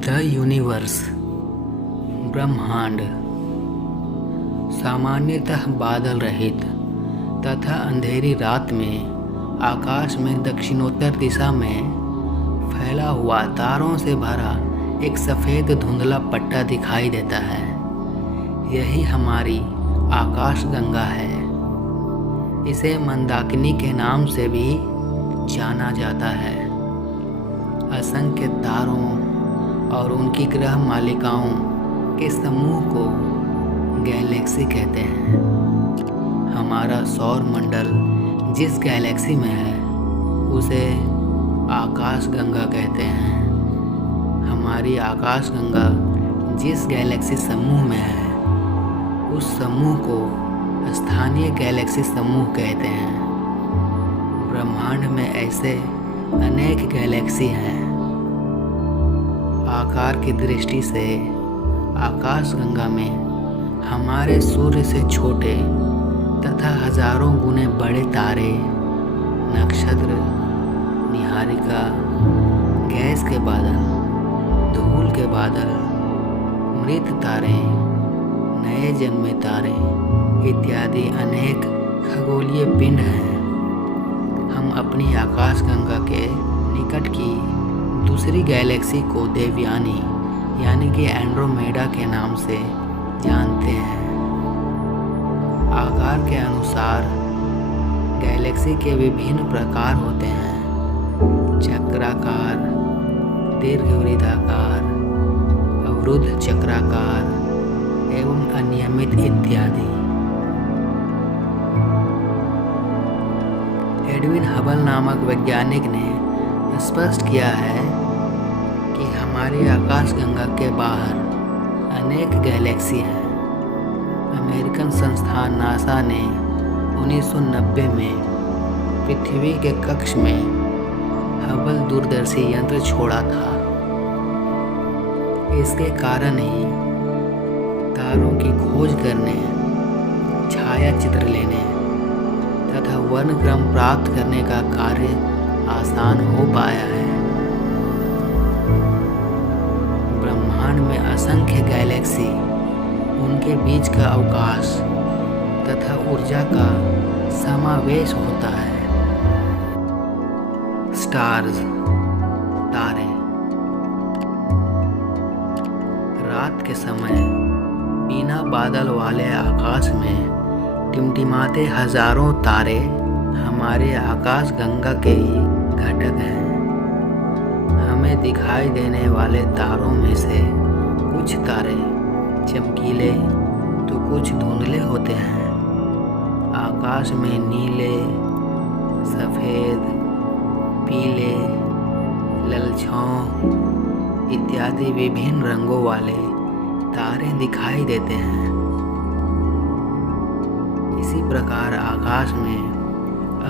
The universe ब्रह्मांड सामान्यतः बादल रहित तथा अंधेरी रात में आकाश में दक्षिणोत्तर दिशा में फैला हुआ तारों से भरा एक सफ़ेद धुंधला पट्टा दिखाई देता है। यही हमारी आकाश गंगा है। इसे मंदाकिनी के नाम से भी जाना जाता है। असंख्य तारों और उनकी ग्रह मालिकाओं के समूह को गैलेक्सी कहते हैं। हमारा सौर मंडल जिस गैलेक्सी में है उसे आकाश गंगा कहते हैं। हमारी आकाश गंगा जिस गैलेक्सी समूह में है उस समूह को स्थानीय गैलेक्सी समूह कहते हैं। ब्रह्मांड में ऐसे अनेक गैलेक्सी हैं। आकार की दृष्टि से आकाश गंगा में हमारे सूर्य से छोटे तथा हजारों गुने बड़े तारे, नक्षत्र, निहारिका, गैस के बादल, धूल के बादल, मृत तारे, नए जन्मे तारे इत्यादि अनेक खगोलीय पिंड हैं। हम अपनी आकाशगंगा के निकट की दूसरी गैलेक्सी को देवयानी यानी कि एंड्रोमेडा के नाम से जानते हैं। आकार के अनुसार गैलेक्सी के विभिन्न प्रकार होते हैं। चक्राकार, दीर्घवृत्ताकार, अवरुद्ध चक्राकार एवं अनियमित इत्यादि। एडविन हबल नामक वैज्ञानिक ने स्पष्ट किया है कि हमारी आकाशगंगा के बाहर अनेक गैलेक्सी हैं। अमेरिकन संस्थान नासा ने 1990 में पृथ्वी के कक्ष में हबल दूरदर्शी यंत्र छोड़ा था। इसके कारण ही तारों की खोज करने, छाया चित्र लेने तथा वर्णक्रम प्राप्त करने का कार्य आसान हो पाया है। ब्रह्मांड में असंख्य गैलेक्सी, उनके बीच का अवकाश तथा ऊर्जा का समावेश होता है। स्टार्स, तारे। रात के समय बिना बादल वाले आकाश में टिमटिमाते हजारों तारे हमारे आकाश गंगा के ही घटक हैं। हमें दिखाई देने वाले तारों में से कुछ तारे चमकीले तो कुछ धुंधले होते हैं। आकाश में नीले, सफ़ेद, पीले, ललछाऊ इत्यादि विभिन्न रंगों वाले तारे दिखाई देते हैं। इसी प्रकार आकाश में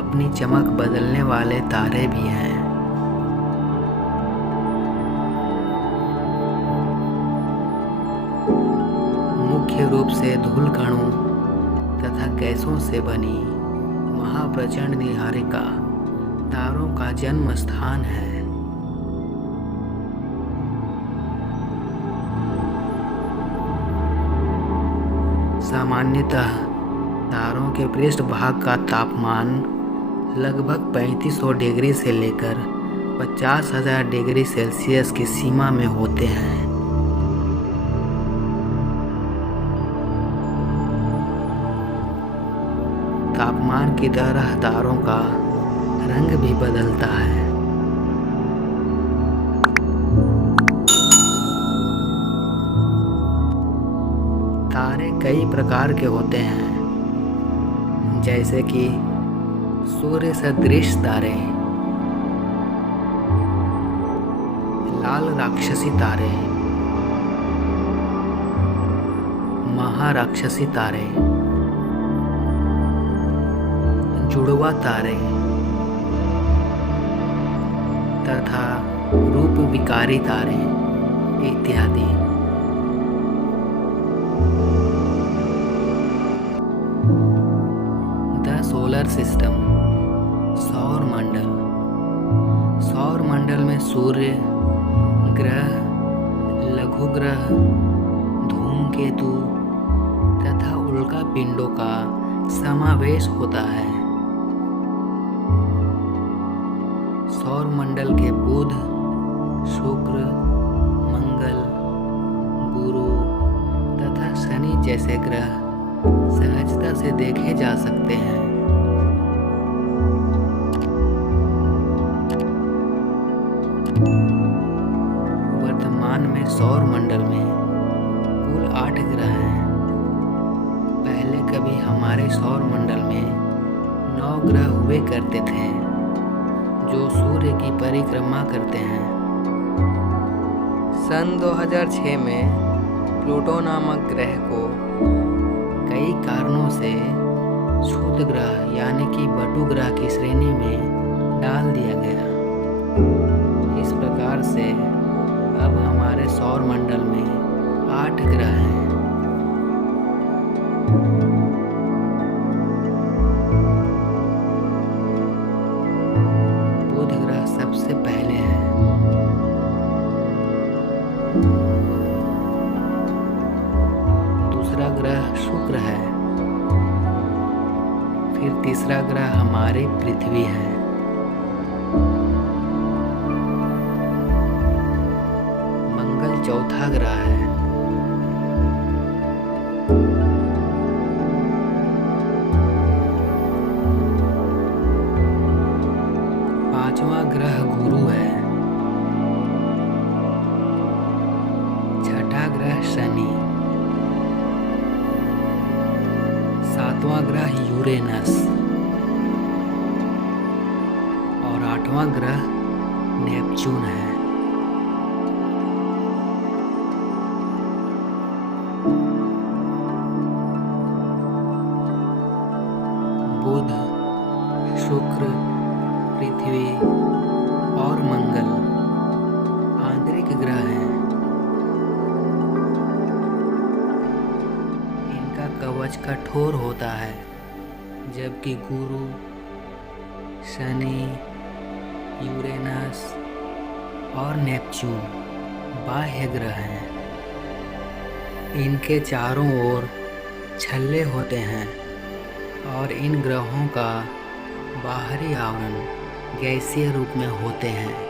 अपनी चमक बदलने वाले तारे भी हैं। मुख्य रूप से धूल कणों तथा गैसों से बनी महाप्रचंड निहारिका तारों का जन्म स्थान है। सामान्यतः तारों के पृष्ठभाग का तापमान लगभग 3500 डिग्री से लेकर 50,000 डिग्री सेल्सियस की सीमा में होते हैं। तापमान की तरह तारों का रंग भी बदलता है। तारे कई प्रकार के होते हैं, जैसे कि सूर्य सदृश तारे, लाल राक्षसी तारे, महाराक्षसी तारे, जुड़वा तारे तथा रूप विकारी तारे इत्यादि। द सोलर सिस्टम, सौर मंडल। सौर मंडल में सूर्य, ग्रह, लघु ग्रह, धूमकेतु तथा उल्का पिंडों का समावेश होता है। सौरमंडल के बुध, शुक्र, मंगल, गुरु तथा शनि जैसे ग्रह सहजता से देखे जा सकते हैं। वर्तमान में सौरमंडल में कुल 8 ग्रह हैं। पहले कभी हमारे सौरमंडल में 9 ग्रह हुए करते थे जो सूर्य की परिक्रमा करते हैं। सन 2006 में प्लूटो नामक ग्रह को कई कारणों से क्षुद्र ग्रह यानी कि बटु ग्रह की श्रेणी में डाल दिया गया। इस प्रकार से अब हमारे सौरमंडल में 8 ग्रह हैं। बुध ग्रह सबसे पहले है। दूसरा ग्रह शुक्र है। फिर तीसरा ग्रह हमारी पृथ्वी है। मंगल चौथा ग्रह है। पांचवा ग्रह गुरु है। छठा ग्रह शनि। सातवां ग्रह यूरेनस और आठवां ग्रह नेपच्यून है। बुध, शुक्र, पृथ्वी और मंगल आंतरिक ग्रह हैं। इनका कवच कठोर होता है, जबकि गुरु, शनि, यूरेनस और नेपच्यून बाह्य ग्रह हैं। इनके चारों ओर छल्ले होते हैं और इन ग्रहों का बाहरी आवरण गैसीय रूप में होते हैं।